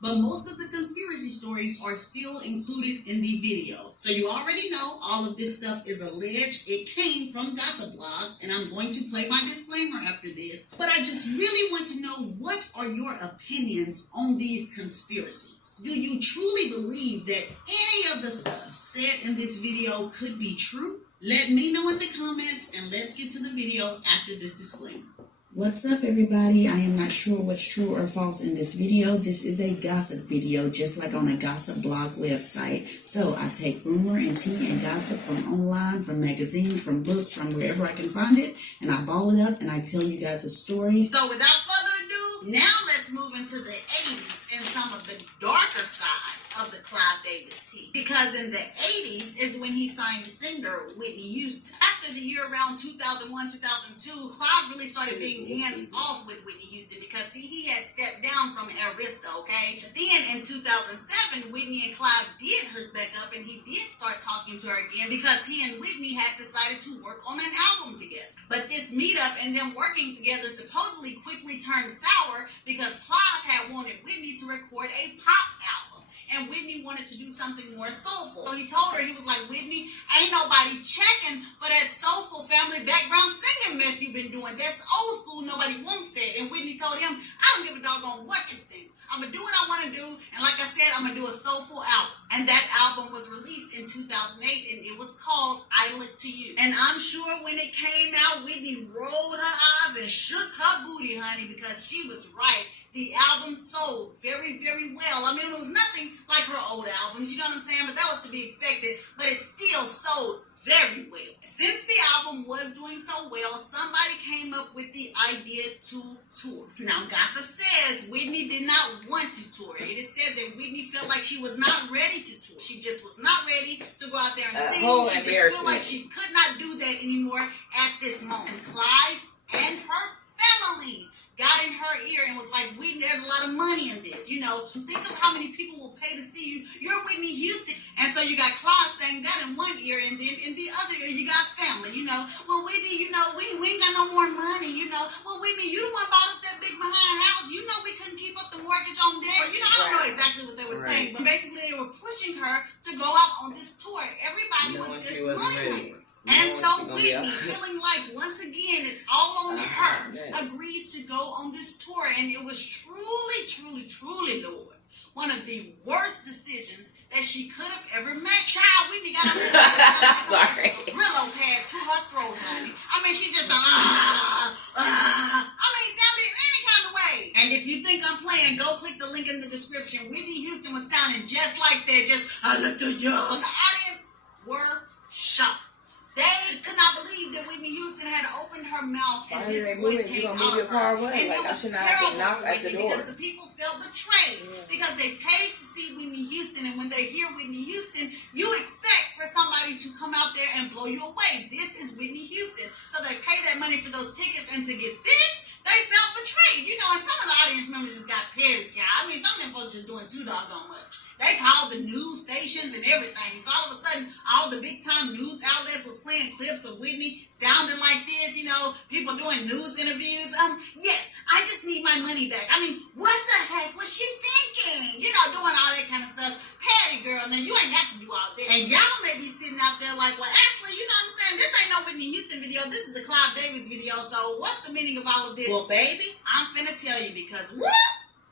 but most of the conspiracy stories are still included in the video. So you already know all of this stuff is alleged. It came from gossip blogs, and I'm going to play my disclaimer after this. But I just really want to know, what are your opinions on these conspiracies? Do you truly believe that any of the stuff said in this video could be true? Let me know in the comments, and let's get to the video after this disclaimer. What's up, everybody? I am not sure what's true or false in this video. This is a gossip video, just like on a gossip blog website. So I take rumor and tea and gossip from online, from magazines, from books, from wherever I can find it, and I ball it up and I tell you guys a story. So without further ado, now let's move into the 80s and some of the darker side of the Clive Davis tea. Because in the 80s is when he signed singer Whitney Houston. After the year around 2001, 2002, Clive really started being hands off with Whitney Houston because, see, he had stepped down from Arista, okay? Then in 2007, Whitney and Clive did hook back up, and he did start talking to her again because he and Whitney had decided to work on an album together. But this meetup and them working together supposedly quickly turned sour because Clive had wanted Whitney to record a pop album. And Whitney wanted to do something more soulful. So he told her, he was like, Whitney, ain't nobody checking for that soulful family background singing mess you've been doing. That's old school. Nobody wants that. And Whitney told him, I don't give a doggone what you think. I'm going to do what I want to do. And like I said, I'm going to do a soulful album. And that album was released in 2008, and it was called I Look to You. And I'm sure when it came out, Whitney rolled her eyes and shook her booty, honey, because she was right. The album sold very, very well. I mean, it was nothing like her old albums, you know what I'm saying? But that was to be expected. But it still sold very well. Since the album was doing so well, somebody came up with the idea to tour. Now, gossip says Whitney did not want to tour. It is said that Whitney felt like she was not ready to tour. She just was not ready to go out there and sing. She just felt like she could not do that anymore at this moment. Clive and her family got in her ear and was like, Whitney, there's a lot of money in this. You know, think of how many people will pay to see you. You're Whitney Houston. And so you got Clive saying that in one ear, and then in the other ear, you got family, you know. Well, Whitney, you know, we ain't got no more money, you know. Well, Whitney, you the one bought us that big behind house. You know we couldn't keep up the mortgage on that. Or, you know, I don't know exactly what they were saying, but basically they were pushing her to go out on this tour. Everybody was just money. And so Whitney, feeling like once again it's all on her, agrees to go on this tour. And it was truly, Lord, one of the worst decisions that she could have ever made. Child, Whitney got on this Brillo pad to her throat, honey. I mean, she just, sounded any kind of way. And if you think I'm playing, go click the link in the description. Whitney Houston was sounding just like that, just, I look to you. The audience were shocked. They could not believe that Whitney Houston had opened her mouth and this voice came out of her. And it was terrible for Whitney because the people felt betrayed because they paid to see Whitney Houston, and when they hear Whitney Houston, you expect for somebody to come out there and blow you away. This is Whitney Houston. So they pay that money for those tickets, and to get this, they felt betrayed. You know, and some of the audience members just got petty, child. I mean, some of them folks just doing too doggone much. They called the news stations and everything. So all of a sudden, all the big-time news outlets was playing clips of Whitney sounding like this, you know, people doing news interviews. Yes, I just need my money back. I mean, what the heck was she thinking? You know, doing all that kind of stuff. Patty, girl, man, you ain't got to do all that. And y'all may be sitting out there like, well, actually, you know what I'm saying? This ain't no Whitney Houston video. This is a Clive Davis video. So what's the meaning of all of this? Well, baby, I'm finna tell you because what?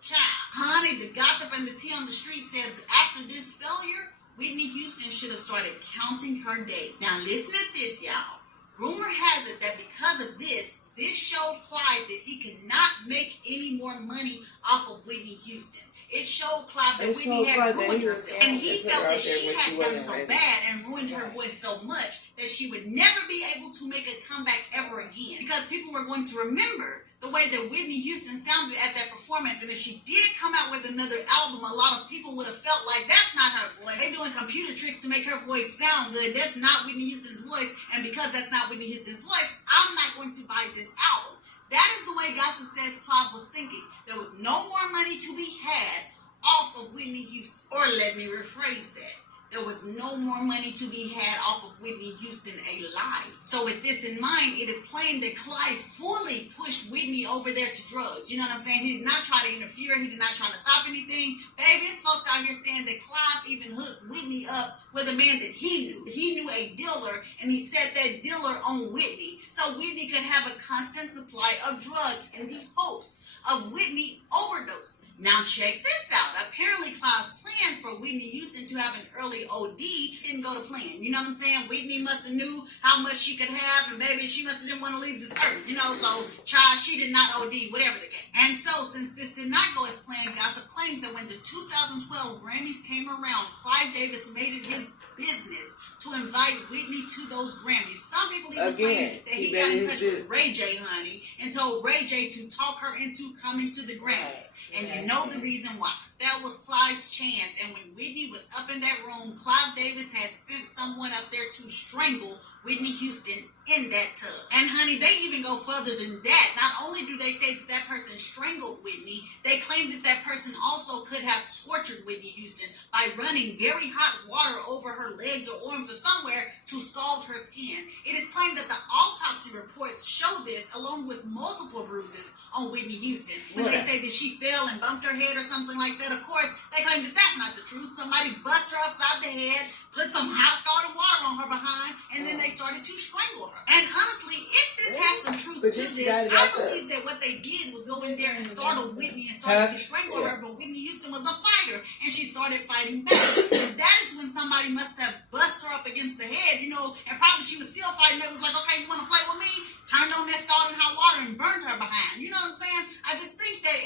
Child. Honey, the gossip and the tea on the street says that after this failure, Whitney Houston should have started counting her days. Now listen at this, y'all. Rumor has it that because of this showed Clive that he could not make any more money off of Whitney Houston. It showed Clive that Whitney had ruined herself. And he felt that she had done so bad and ruined her voice so much that she would never be able to make a comeback ever again. Because people were going to remember the way that Whitney Houston sounded at that performance. And if she did come out with another album, a lot of people would have felt like that's not her voice. They're doing computer tricks to make her voice sound good. That's not Whitney Houston's voice. And because that's not Whitney Houston's voice, I'm not going to buy this album. That is the way gossip says Clive was thinking. There was no more money to be had off of Whitney Houston. Or let me rephrase that. There was no more money to be had off of Whitney Houston alive. So with this in mind, it is claimed that Clive fully pushed Whitney over there to drugs. You know what I'm saying? He did not try to interfere. He did not try to stop anything. Baby, it's folks out here saying that Clive even hooked Whitney up with a man that he knew. He knew a dealer, and he set that dealer on Whitney, so Whitney could have a constant supply of drugs in the hopes of Whitney overdosing. Now check this out. Apparently Clive's plan for Whitney Houston to have an early OD didn't go to plan. You know what I'm saying? Whitney must have knew how much she could have, and baby, she must have didn't want to leave this earth. You know, so child, she did not OD, whatever the case. And so, since this did not go as planned, gossip claims that when the 2012 Grammys came around, Clive Davis made it his business to invite Whitney to those Grammys. Some people even claim that he got in touch with Ray J, honey, and told Ray J to talk her into coming to the Grammys. And you know the reason why. That was Clive's chance. And when Whitney was up in that room, Clive Davis had sent someone up there to strangle Whitney Houston in that tub. And honey, they even go further than that. Not only do they say that that person strangled Whitney, they claim that that person also could have tortured Whitney Houston by running very hot water over her legs or arms or somewhere to scald her skin. It is claimed that the autopsy reports show this, along with multiple bruises on Whitney Houston. When they say that she fell and bumped her head or something like that, of course, they claim that that's not the truth. Somebody bust her upside the head, put some hot scalding water on her behind, and then they started to strangle her. And honestly, if this has some truth to this, I believe that what they did was go in there and startle Whitney and started to strangle her, but Whitney Houston was a fighter, and she started fighting back. And that is when somebody must have bust her up against the head, you know, and probably she was still fighting. It was like, okay, you want to play with me? Turned on that scalding hot water and burned her behind. You know what I'm saying? I just think that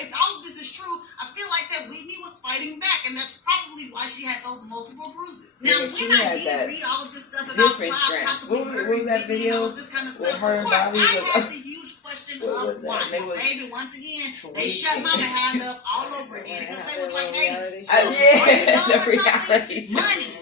if all of this is true, I feel like that Whitney was fighting back, and that's probably why she had those multiple bruises. Now, when I did read all of this stuff about Clive possibly murdering Whitney and all of this kind of stuff, of course, I had the huge question of why. Baby, once again, they shut my behind up all over again because they was like, hey, so are you done with something?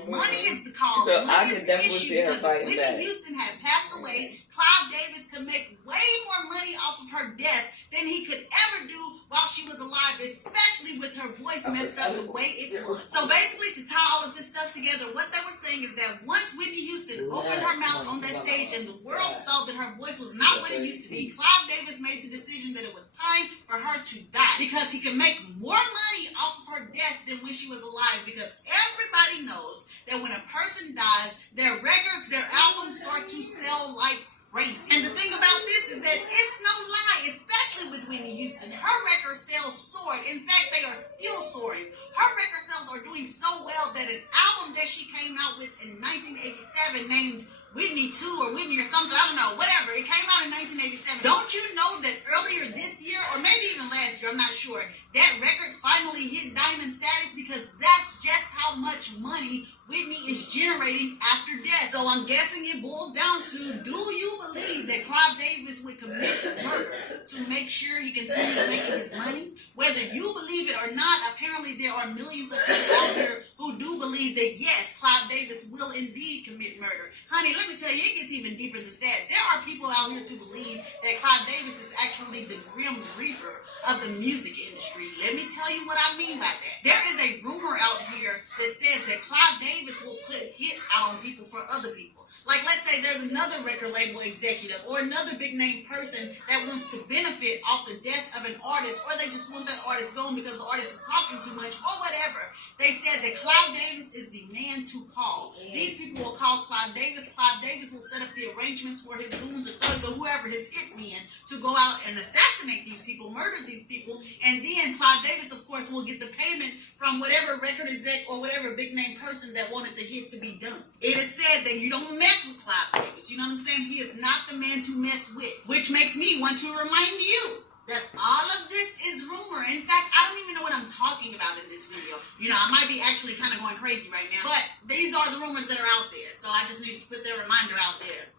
Money is the cause. So money is the issue because Whitney Houston had passed away. Clive Davis could make way more money off of her death than he could ever do while she was alive, especially with her voice messed up the way it was. So basically, to tie all of this stuff together, what they were saying is that once Whitney Houston opened her mouth on that stage and the world saw that her voice was not what it used to be, Clive Davis made the decision that it was time for her to die because he could make more money off of her death than when she was alive, because everybody knows that when a person dies, their records, their albums start to sell like crazy. And the thing about this is that it's no lie, especially with Whitney Houston. Her record sales soared. In fact, they are still soaring. Her record sales are doing so well that an album that she came out with in 1987 named Whitney 2 or Whitney or something, I don't know, whatever. It came out in 1987. Don't you know that earlier this year, or maybe even last year, I'm not sure, that record finally hit diamond status because that's just how much money Whitney is generating after death. So I'm guessing it boils down to, do you believe that Clive Davis would commit murder to make sure he continues making his money? Whether you believe it or not, apparently there are millions of people out here who do believe that, yes, Clive Davis will indeed commit murder. Honey, let me tell you, it gets even deeper than that. There are people out here to believe that Clive Davis is actually the grim reaper of the music industry. Let me tell you what I mean by that. There is a rumor out here that says that Clive Davis will put hits out on people for other people. Like, let's say there's another record label executive or another big name person that wants to benefit off the death of an artist, or they just want that artist gone because the artist is talking too much or whatever. They said that Clive Davis is the man to call. These people will call Clive Davis. Clive Davis will set up the arrangements for his goons or thugs or whoever, his hitmen, to go out and assassinate these people, murder these people, and then Clive Davis, of course, will get the payment from whatever record exec or whatever big name person that wanted the hit to be done. It is said that you don't mess with Clive Davis. You know what I'm saying? He is not the man to mess with, which makes me want to remind you that all of this is rumor. In fact, I don't even know what I'm talking about in this video. You know, I might be actually kind of going crazy right now, but these are the rumors that are out there. So I just need to put that reminder out there.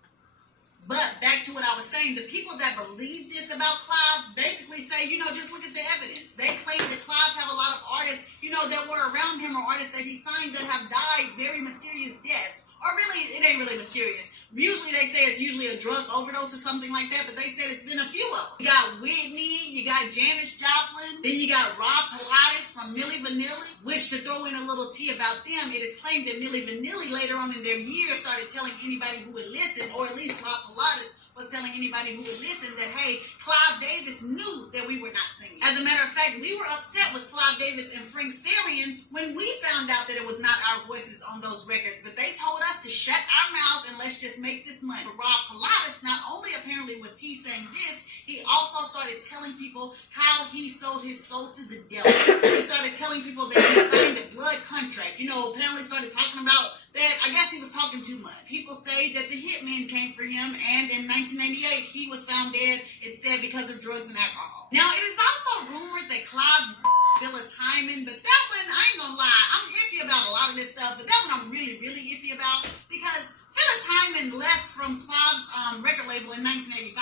But back to what I was saying, the people that believe this about Clive basically say, you know, just look at the evidence. They claim that Clive have a lot of artists, you know, that were around him or artists that he signed that have died very mysterious deaths. Or really, it ain't really mysterious. Usually they say it's usually a drug overdose or something like that, but they said it's been a few of them. You got Whitney, you got Janis Joplin, then you got Rob Pilatus from Milli Vanilli, which, to throw in a little tea about them, it is claimed that Milli Vanilli later on in their years started telling anybody who would listen, or at least Rob Pilatus was telling anybody who would listen that, hey, Clive Davis knew that we were not singing. As a matter of fact, we were upset with Clive Davis and Frank Farian when we found out that it was not our voices on those records, but they told us to shut our mouth and let's just make this money. But Rob Pilatus, not only apparently was he saying this, he also started telling people how he sold his soul to the devil. He started telling people that he signed a blood contract. Apparently started talking about that. I guess he was talking too much. People say that the hitman came for him, and in 1998, he was found dead, it said, because of drugs and alcohol. Now, it is also rumored that Clive Phyllis Hyman, but that one, I ain't gonna lie, I'm iffy about a lot of this stuff, but that one I'm really, really iffy about, because Phyllis Hyman left from Clive's record label in 1985.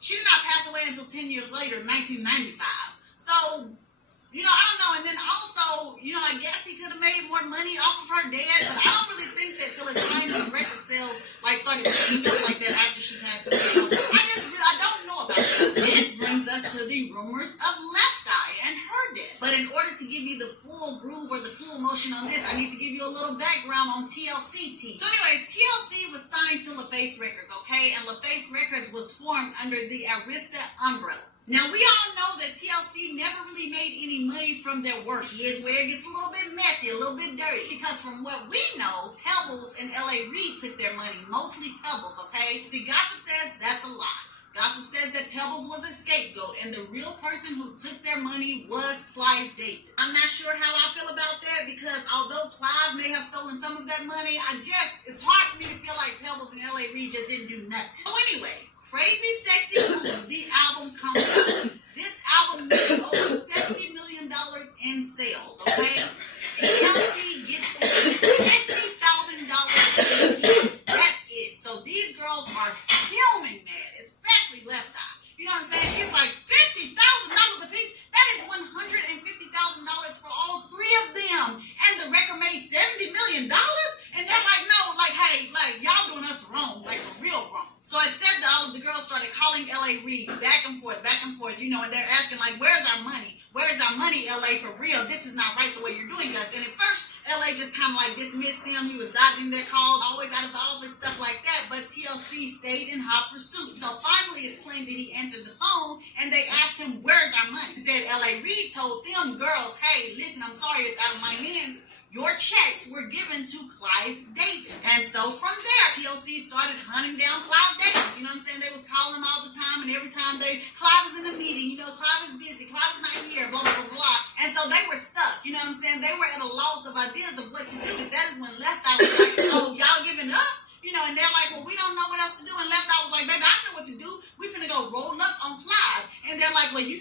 She did not pass away until 10 years later, 1995. So, I don't know. And then also, I guess he could have made more money off of her dad, but I don't really think that Phyllis Hyman's record sales started picking up like that after she passed away. So I don't know about that. This brings us to the rumors of Left Eye and her death. But in order to give you the full groove or the full emotion on this, I need to give you a little background on TLC team. So anyways, TLC was signed to LaFace Records, okay? And LaFace Records was formed under the Arista umbrella. Now, we all know that TLC never really made any money from their work. Here's where it gets a little bit messy, a little bit dirty. Because from what we know, Pebbles and L.A. Reid took their money, mostly Pebbles, okay? See, gossip says that's a lie. Gossip says that Pebbles was a scapegoat, and the real person who took their money was Clive Davis. I'm not sure how I feel about that, because although Clive may have stolen some of that money, it's hard for me to feel like Pebbles and L.A. Reid just didn't do nothing. So anyway, Crazy Sexy Cool, the album comes out. This album made over $70 million in sales, okay? TLC gets $50,000 in hits. That's it. So these girls are fuming mad, especially Left Eye. You know what I'm saying? She's like, $50,000 a piece? That is $150,000 for all three of them. And the record made $70 million? And they're like, no, hey, y'all doing us wrong, for real wrong. So it said that all of the girls started calling L.A. Reid back and forth, and they're asking, where's our money? Where's our money, L.A., for real? This is not right the way you're doing us. And at first, L.A. just kind of dismissed them. He was dodging their calls, always out of the office, stuff like that. But TLC stayed in hot pursuit. So finally, it's claimed that he entered the phone, and they asked him, where's our money? He said L.A. Reid told them girls, hey, listen, I'm sorry, it's out of my hands. Your checks were given to Clive Davis. And so from there, TLC started hunting down Clive Davis. You know what I'm saying? They was calling him all the time, and every time Clive was in a meeting, Clive is busy, Clive's not here, blah, blah, blah, blah. And so they were stuck. You know what I'm saying? They were at a loss of ideas of what to do. That is when Left Eye was like, oh, y'all giving up? And they're like, well, we don't know what else to do. And Left Eye was like, baby, I know what to do. We finna go roll up on Clive. And they're like, well, they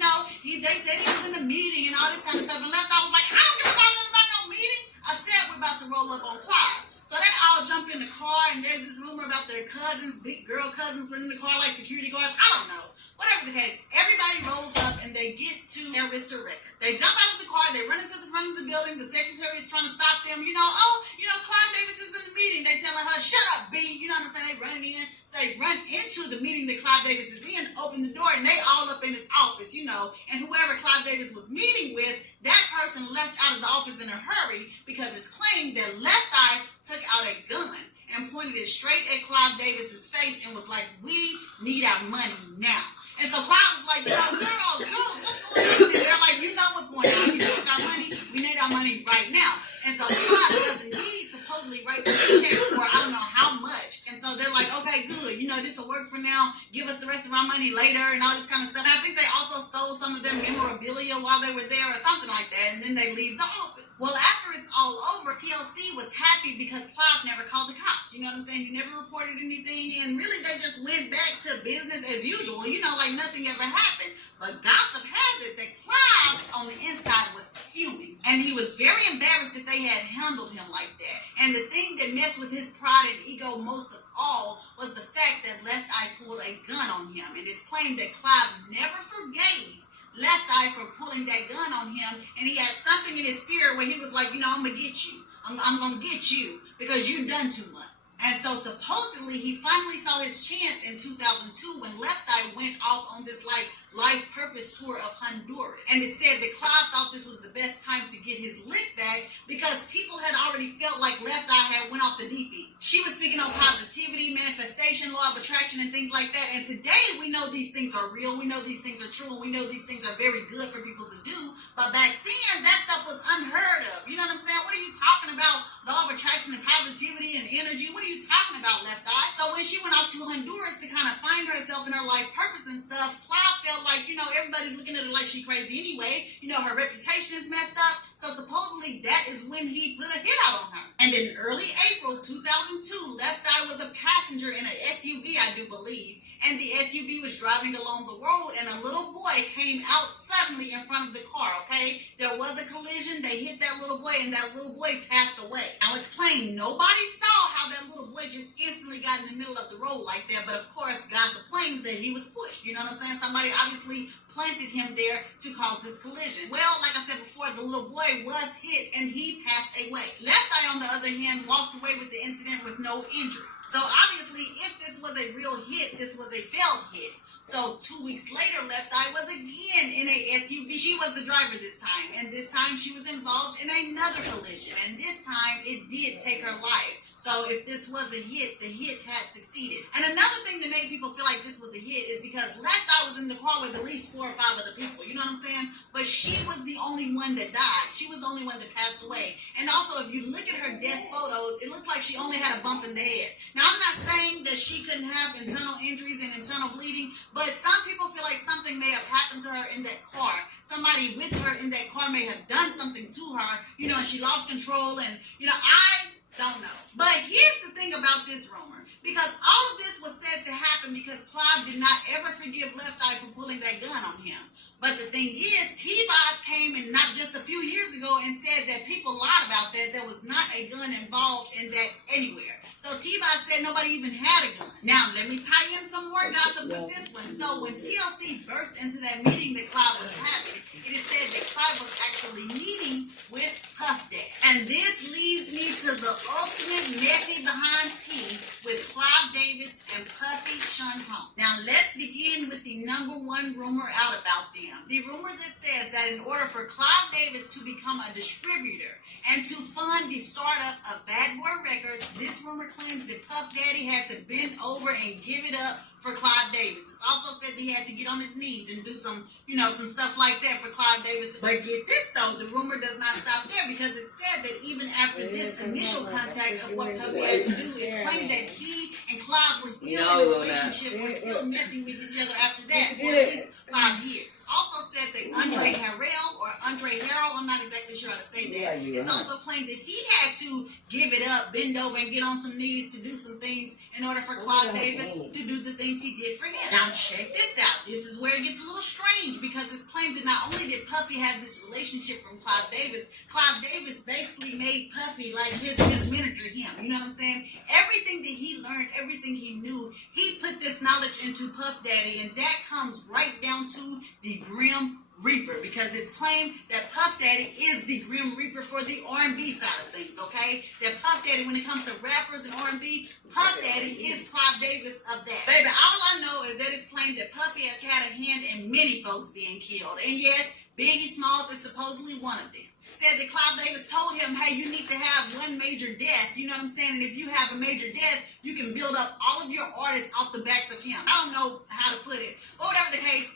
said he was in a meeting and all this kind of stuff. And Left Eye was like, I don't give a nothing about no meeting. I said we're about to roll up on Clive. So they all jump in the car, and there's this rumor about their cousins, big girl cousins, were in the car like security guards. I don't know. Whatever the case, everybody rolls up, and they get to Arista Records. They jump out of the car, they run into the front of the building. The secretary is trying to stop them. Clive Davis is in the meeting. They telling her, shut up, B. You know what I'm saying? They run in. So they run into the meeting that Clive Davis is in, open the door, and they all up in his office, and whoever Clive Davis was meeting with, that person left out of the office in a hurry because it's claimed that Left Eye took out a gun and pointed it straight at Clive Davis's face and was like, we need our money now. And so Clive was like, girls, what's going on? And they're like, you know what's going on. You took our money. We need our money right now. And so Clive does indeed supposedly write the check for I don't know how much. And so they're like, okay, good. This will work for now. Give us the rest of our money later and all this kind of stuff. And I think they also stole some of their memorabilia while they were there or something like that. And then they leave the office. Well, after it's all over, TLC was happy because Clive never called the cops. You know what I'm saying? He never reported anything. And really, they just went back to business as usual. Like nothing ever happened. But gossip has it that Clive on the inside was fuming. And he was very embarrassed that they had handled him like that. And the thing that messed with his pride and ego most of all was the fact that Left Eye pulled a gun on him. And it's claimed that Clive never forgave Left Eye for pulling that gun on him. And he had something in his spirit where he was like, I'm going to get you. I'm going to get you because you've done too much. And so supposedly he finally saw his chance in 2002 when Left Eye went off on this life purpose tour of Honduras. And it said that Clive thought this was the best time to get his lick back because people had already felt like Left Eye had went off the deep end. She was speaking on positivity, manifestation, law of attraction, and things things like that. And today we know these things are real. We know these things are true. And we know these things are very good for people to do. But back then, that stuff was unheard of. You know what I'm saying? What are you talking about? Law of attraction and positivity and energy. What are you talking about, Left Eye? So when she went off to Honduras to kind of find herself and her life purpose and stuff, Clive felt like, everybody's looking at her like she crazy anyway. Her reputation is messed up. So supposedly that is when he put a hit out on her. And in early April 2002, Left Eye was a passenger in an SUV, I do believe. And the SUV was driving along the road, and a little boy came out suddenly in front of the car, okay? There was a collision. They hit that little boy, and that little boy passed away. Now, it's claimed nobody saw how that little boy just instantly got in the middle of the road like that, but of course, gossip claims that he was pushed. You know what I'm saying? Somebody obviously planted him there to cause this collision. Well, like I said before, the little boy was hit, and he passed away. Left Eye, on the other hand, walked away with the incident with no injury. So obviously, if this was a real hit, this was a failed hit. So 2 weeks later, Left Eye was again in a SUV. She was the driver this time. And this time she was involved in another collision. And this time it did take her life. So if this was a hit, the hit had succeeded. And another thing that made people feel like this was a hit is because Left Eye was in the car with at least 4 or 5 other people. You know what I'm saying? But she was the only one that died. She was the only one that passed away. And also, if you look at her death photos, it looks like she only had a bump in the head. Now, I'm not saying that she couldn't have internal injuries and internal bleeding, but some people feel like something may have happened to her in that car. Somebody with her in that car may have done something to her, and she lost control. And, I don't know. But here's the thing about this rumor. Because all of this was said to happen because Clive did not ever forgive Left Eye for pulling that gun on him. But the thing is, T-Boz came in not just a few years ago and said that people lied about that. There was not a gun involved in that anywhere. So T-Boz said nobody even had a gun. Now, let me tie in some more gossip with this one. So when TLC burst into that meeting that Clive was having, it is said that Clive was actually meeting with Puff Daddy. And this leads me to the ultimate messy behind tea with Clive Davis and Puffy Chun Hong. Now, let's begin with the #1 rumor out about them. The rumor that says that in order for Clive Davis to become a distributor and to fund the startup of Bad Boy Records, this rumor claims that Puff Daddy had to bend over and give it up for Clive Davis. It's also said that he had to get on his knees and do some stuff like that for Clive Davis. But get this though, the rumor does not stop there because it's said that even after this initial contact of what Puffy had to do, it's claimed that he and Clive were still in a relationship, were still messing with each other after that for at least 5 years. It's also said that Andre Harrell, I'm not exactly sure how to say that. It's also claimed that he had to give it up, bend over, and get on some knees to do some things in order for Clive Davis to do the things he did for him. Now check this out. This is where it gets a little strange because it's claimed that not only did Puffy have this relationship from Clive Davis basically made Puffy like his miniature him. You know what I'm saying? Everything that he learned, everything he knew, he put this knowledge into Puff Daddy, and that comes right down to the Grim Reaper, because it's claimed that Puff Daddy is the Grim Reaper for the R&B side of things, okay? That Puff Daddy, when it comes to rappers and R&B, Puff Daddy is Clive Davis of that. Baby, all I know is that it's claimed that Puffy has had a hand in many folks being killed. And yes, Biggie Smalls is supposedly one of them. Said that Clive Davis told him, hey, you need to have one major death, you know what I'm saying? And if you have a major death, you can build up all of your artists off the backs of him. I don't know how to put it, but whatever the case,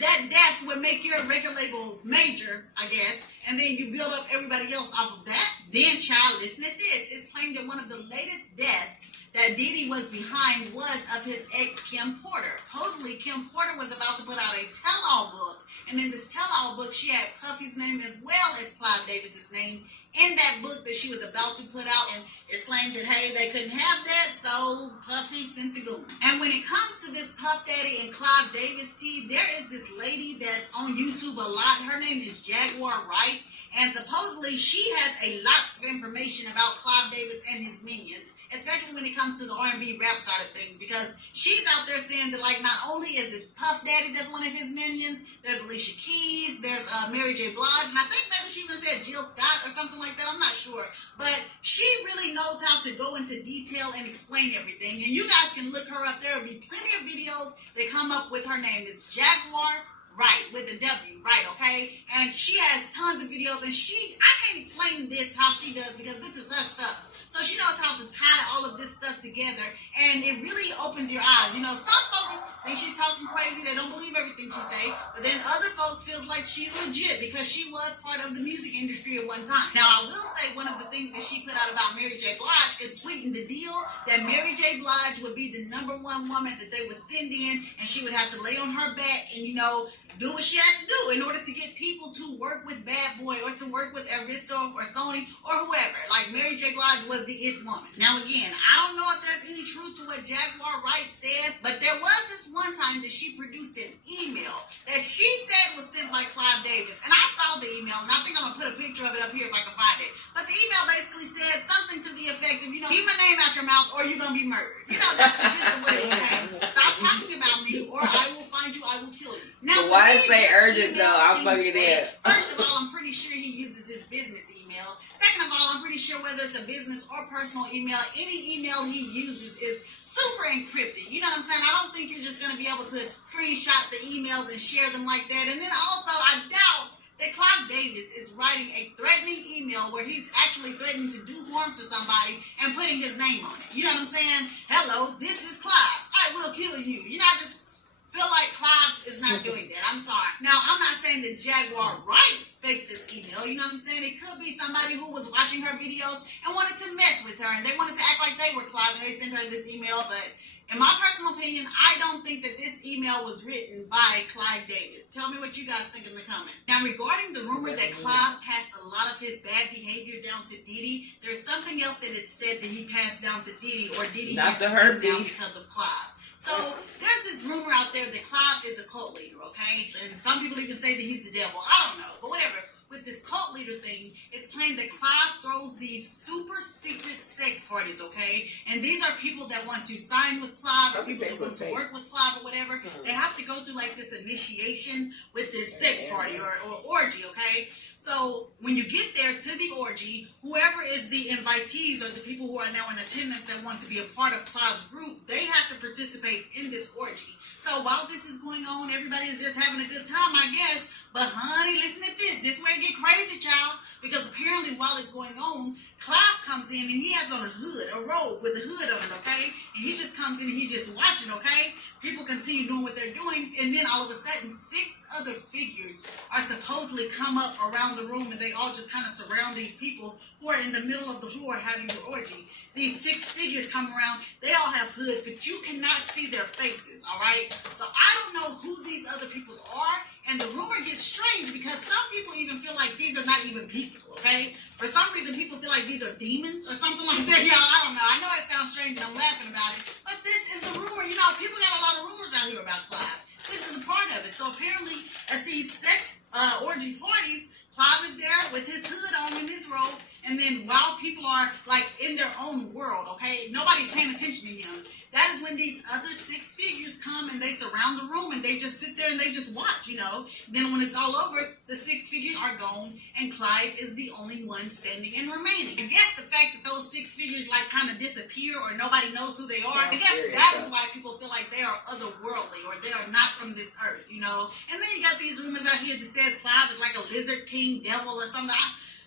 that death would make your record label major, I guess, and then you build up everybody else off of that. Then, child, listen to this. It's claimed that one of the latest deaths that Diddy was behind was of his ex, Kim Porter. Supposedly, Kim Porter was about to put out a tell-all book, and in this tell-all book, she had Puffy's name as well as Clive Davis's name in that book that she was about to put out, and it's claimed that, hey, they couldn't have that, so Puffy sent the goon. And when it comes to this Puff Daddy and Clive Davis tea, there is this lady that's on YouTube a lot. Her name is Jaguar Wright, and supposedly she has a lot of information about Clive Davis and his minions, especially when it comes to the R&B rap side of things, because she's out there saying that, like, not only is it Puff Daddy that's one of his minions, there's Alicia Keys, there's Mary J. Blige, and I think maybe she even said Jill Scott or something like that. I'm not sure. But she really knows how to go into detail and explain everything. And you guys can look her up. There will be plenty of videos that come up with her name. It's Jaguar Wright, with a W, right, okay? And she has tons of videos, and I can't explain this how she does because this is her stuff. So So she knows how to tie all of this stuff together, and it really opens your eyes. You know, some folks think she's talking crazy. They don't believe everything she say, but then other folks feels like she's legit because she was part of the music industry at one time. Now, I will say one of the things that she put out about Mary J. Blige is sweeten the deal that Mary J. Blige would be the #1 woman that they would send in, and she would have to lay on her back and, you know, do what she had to do in order to get people to work with Bad Boy or to work with Arista or Sony or whoever. Like, Mary J. Blige was the it woman. Now, again, I don't know if there's any truth to what Jaguar Wright said, but there was this one time that she produced an email that she said was sent by Clive Davis. And I saw the email, and I think I'm going to put a picture of it up here if I can find it. But the email basically said something to the effect of, you know, keep my name out your mouth or you're going to be murdered. You know, that's the gist of what it was saying. Stop talking about me or I will find you, I will kill you. Now, why say urgent though? I'm fucking dead. First of all, I'm pretty sure he uses his business email. Second of all, I'm pretty sure whether it's a business or personal email, any email he uses is super encrypted. You know what I'm saying? I don't think you're just going to be able to screenshot the emails and share them like that. And then also, I doubt that Clive Davis is writing a threatening email where he's actually threatening to do harm to somebody and putting his name on it. You know what I'm saying? Hello, this is Clive. I will kill you. You know, I just feel like Clive is not doing that. I'm sorry. Now, I'm not saying that Jaguar Wright faked this email. You know what I'm saying? It could be somebody who was watching her videos and wanted to mess with her, and they wanted to act like they were Clive, and they sent her this email. But in my personal opinion, I don't think that this email was written by Clive Davis. Tell me what you guys think in the comments. Now, regarding the rumor that Clive passed a lot of his bad behavior down to Diddy, there's something else that it said that he passed down to Diddy, or Diddy has to do now because of Clive. So there's this rumor out there that Clive is a cult leader, okay? And some people even say that he's the devil. I don't know, but whatever. With this cult leader thing, it's claimed that Clive throws these super secret sex parties, okay? And these are people that want to sign with Clive, or people that want to work with Clive or whatever. They have to go through like this initiation with this sex party or orgy, okay? So when you get there to the orgy, whoever is the invitees or the people who are now in attendance that want to be a part of Clive's group, they have to participate in this orgy. So while this is going on, everybody is just having a good time, I guess. But honey, listen to this. This is where it get crazy, child. Because apparently while it's going on, Clive comes in and he has on a hood, a robe with a hood on it, okay? And he just comes in and he's just watching, okay? People continue doing what they're doing, and then all of a sudden, 6 other figures are supposedly come up around the room, and they all just kind of surround these people who are in the middle of the floor having the orgy. These 6 figures come around. They all have hoods, but you cannot see their faces, all right? So I don't know who these other people are, and the rumor gets strange because some people even feel like these are not even people, okay? For some reason, people feel like these are demons or something like that. Y'all, I don't know. I know it sounds strange and I'm laughing about it, but this is the rumor. You know, people got a lot of rumors out here about Clive. This is a part of it. So apparently, at these sex orgy parties, Clive is there with his hood on and his robe, and then while people are like in their own world, okay, nobody's paying attention to him. That is when these other 6 figures come and they surround the room and they just sit there and they just watch, you know. Then when it's all over, the 6 figures are gone and Clive is the only one standing and remaining. I guess the fact that those 6 figures like kind of disappear or nobody knows who they are, I guess that is why people feel like they are otherworldly or they are not from this earth, you know. And then you got these rumors out here that says Clive is like a lizard king devil or something.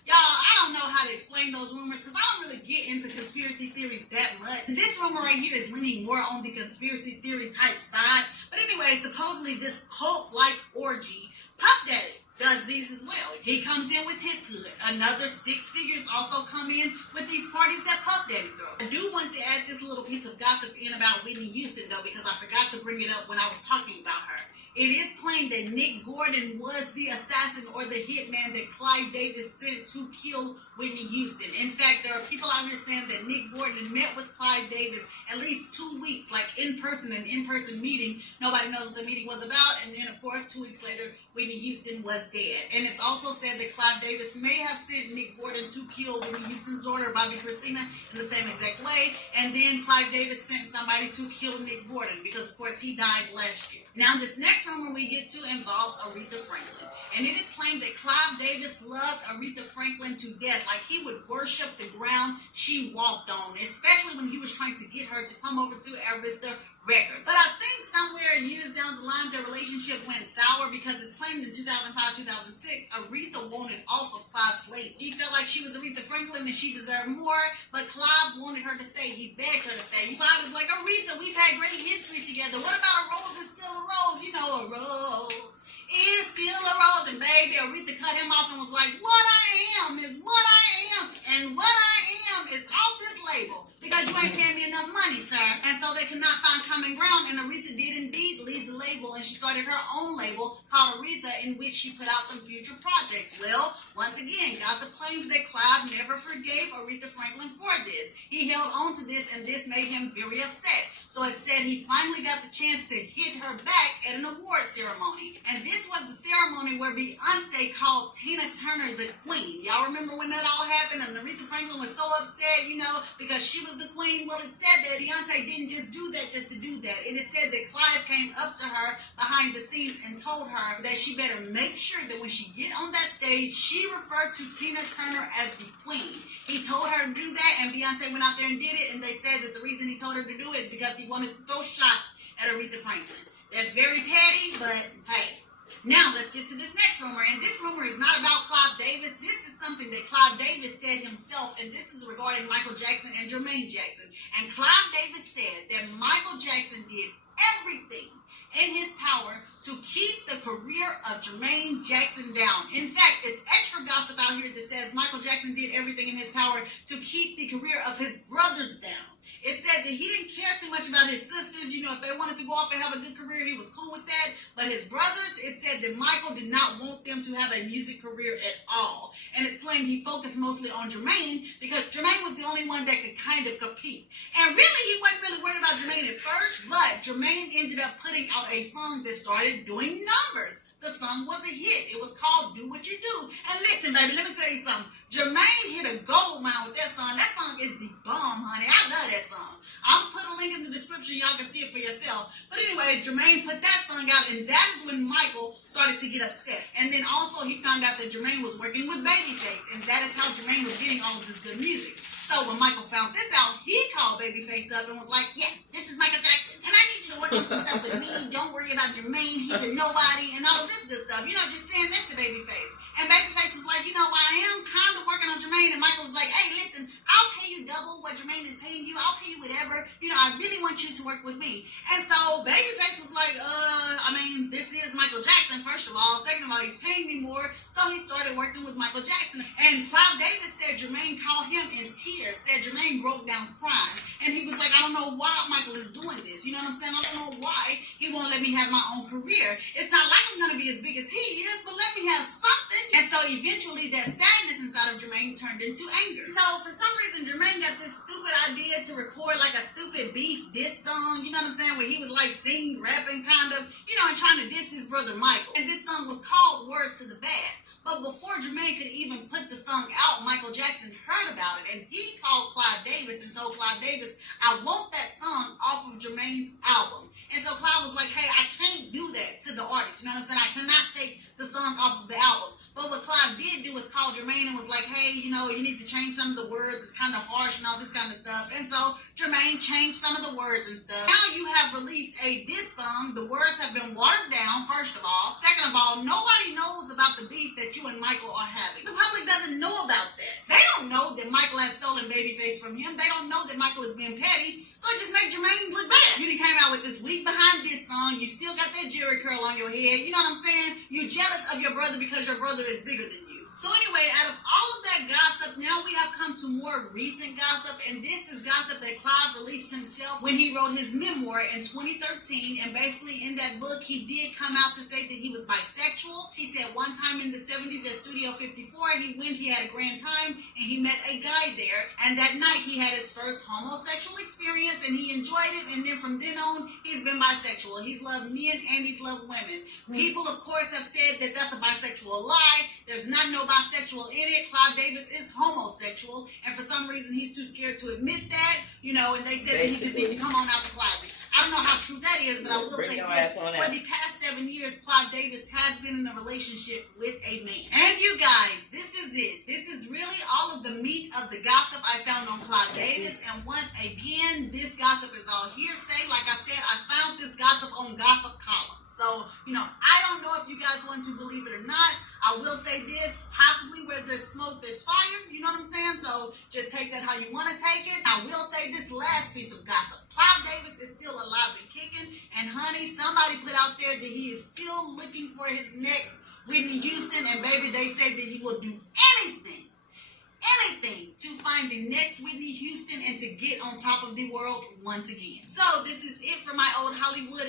Y'all, I don't know how to explain those rumors because I don't really get into conspiracy theories that much. This rumor right here is leaning more on the conspiracy theory type side. But anyway, supposedly this cult-like orgy, Puff Daddy does these as well. He comes in with his hood. Another 6 figures also come in with these parties that Puff Daddy throws. I do want to add this little piece of gossip in about Whitney Houston though because I forgot to bring it up when I was talking about her. It is claimed that Nick Gordon was the assassin or the hitman that Clive Davis sent to kill Whitney Houston. In fact, there are people out here saying that Nick Gordon met with Clive Davis at least 2 weeks, like an in-person meeting. Nobody knows what the meeting was about. And then, of course, 2 weeks later, Whitney Houston was dead. And it's also said that Clive Davis may have sent Nick Gordon to kill Whitney Houston's daughter, Bobby Christina, in the same exact way. And then Clive Davis sent somebody to kill Nick Gordon because, of course, he died last year. Now, this next rumor we get to involves Aretha Franklin. And it is claimed that Clive Davis loved Aretha Franklin to death like he would worship the ground she walked on, especially when he was trying to get her to come over to Arista Records. But I think somewhere years down the line, their relationship went sour because it's claimed in 2005-2006, Aretha wanted off of Clive's label. He felt like she was Aretha Franklin and she deserved more, but Clive wanted her to stay. He begged her to stay. Clive was like, Aretha, we've had great history together. What about a rose is still a rose? You know, a rose is still a rose. And baby, Aretha cut him off and was like, what I am is what I am, and what I am is off this label because you ain't paying me enough money, sir. And so they could not find common ground, and Aretha did indeed leave the label, and she started her own label called Aretha, in which she put out some future projects. Well, once again, gossip claims that Clive never forgave Aretha Franklin for this. He held on to this, and this made him very upset. So it said he finally got the chance to hit her back at an award ceremony. And this was the ceremony where Beyonce called Tina Turner the queen. Y'all remember when that all happened and Aretha Franklin was so upset, you know, because she was the queen? Well, it said that Beyonce didn't just do that just to do that. And it said that Clive came up to her behind the scenes and told her that she better make sure that when she get on that stage, she referred to Tina Turner as the queen. He told her to do that, and Beyonce went out there and did it, and they said that the reason he told her to do it is because he wanted to throw shots at Aretha Franklin. That's very petty, but hey. Now, let's get to this next rumor, and this rumor is not about Clive Davis. This is something that Clive Davis said himself, and this is regarding Michael Jackson and Jermaine Jackson. And Clive Davis said that Michael Jackson did everything in his power to keep the career of Jermaine Jackson down. In fact, it's extra gossip out here that says Michael Jackson did everything in his power to keep the career of his brothers down. It said that he didn't care too much about his sisters. You know, if they wanted to go off and have a good career, he was cool with that. But his brothers, it said that Michael did not want them to have a music career at all. And it's claimed he focused mostly on Jermaine because Jermaine was the only one that could kind of compete. And really, he wasn't really worried about Jermaine at first, but Jermaine ended up putting out a song that started doing numbers. The song was a hit. It was called Do What You Do. And listen, baby, let me tell you something. Jermaine hit a gold mine with that song. That song is the bomb, honey. I love that song. I'll put a link in the description. Y'all can see it for yourself. But anyways, Jermaine put that song out, and that is when Michael started to get upset. And then also he found out that Jermaine was working with Babyface, and that is how Jermaine was getting all of this good music. So when Michael found this out, he called Babyface up and was like, yeah, this is Michael Jackson, and I need you to work on some stuff with me. Don't worry about Jermaine. He's a nobody, and all of this good stuff. You know, just saying that to Babyface. And Babyface was like, you know, I am kind of working on Jermaine. And Michael was like, hey, listen, I'll pay you double what Jermaine is paying you. I'll pay you whatever. You know, I really want you to work with me. And so Babyface was like, this is Michael Jackson, first of all. Second of all, he's paying me more. So he started working with Michael Jackson. And Clive Davis said Jermaine called him in tears, said Jermaine broke down crying. And he was like, I don't know why Michael is doing this. You know what I'm saying? I don't know why he won't let me have my own career. It's not like I'm going to be as big as he is, but let me have something. And so eventually that sadness inside of Jermaine turned into anger. So for some reason, Jermaine got this stupid idea to record like a stupid beef diss song, you know what I'm saying, where he was like singing, rapping kind of, you know, and trying to diss his brother Michael. And this song was called Word to the Bad. But before Jermaine could even put the song out, Michael Jackson heard about it, and he called Clive Davis and told Clive Davis, I want that song off of Jermaine's album. And so Clive was like, hey, I can't do that to the artist. You know what I'm saying? I cannot take the song off of the album. But what Clive did do was call Jermaine and was like, hey, you know, you need to change some of the words. It's kind of harsh and all this kind of stuff. And so Jermaine changed some of the words and stuff. Now you have released a diss song. The words have been watered down, first of all. Second of all, nobody knows about the beef that you and Michael are having. The public doesn't know about that. They don't know that Michael has stolen Babyface from him. They don't know that Michael is being petty. So it just makes Jermaine look bad. You done came out with this week behind this song. You still got that Jerry curl on your head. You know what I'm saying? You're jealous of your brother because your brother is bigger than you. So anyway, out of all of that gossip, now we have come to more recent gossip, and this is gossip that Clive released himself when he wrote his memoir in 2013, and basically in that book, he did come out to say that he was bisexual. He said one time in the 70s at Studio 54, he had a grand time, and he met a guy there, and that night he had his first homosexual experience, and he enjoyed it, and then from then on, he's been bisexual. He's loved men and he's loved women. People, of course, have said that that's a bisexual lie. There's not no bisexual in it. Clive Davis is homosexual, and for some reason he's too scared to admit that, you know, and they said that he just needs to come on out the closet. I don't know how true that is, but I will say this. For the past 7 years, Clive Davis has been in a relationship with a man. And you guys, this is it. This is really all of the the gossip I found on Clive Davis. And once again, this gossip is all hearsay. Like I said, I found this gossip on gossip columns. So, I don't know if you guys want to believe it or not. I will say this, possibly where there's smoke, there's fire. You know what I'm saying? So just take that how you want to take it. I will say this last piece of gossip. Clive Davis is still alive and kicking. And honey, somebody put out there that he is still looking for his next Whitney Houston. And baby, they say that he will do anything to find the next Whitney Houston and to get on top of the world once again. So this is it for my old Hollywood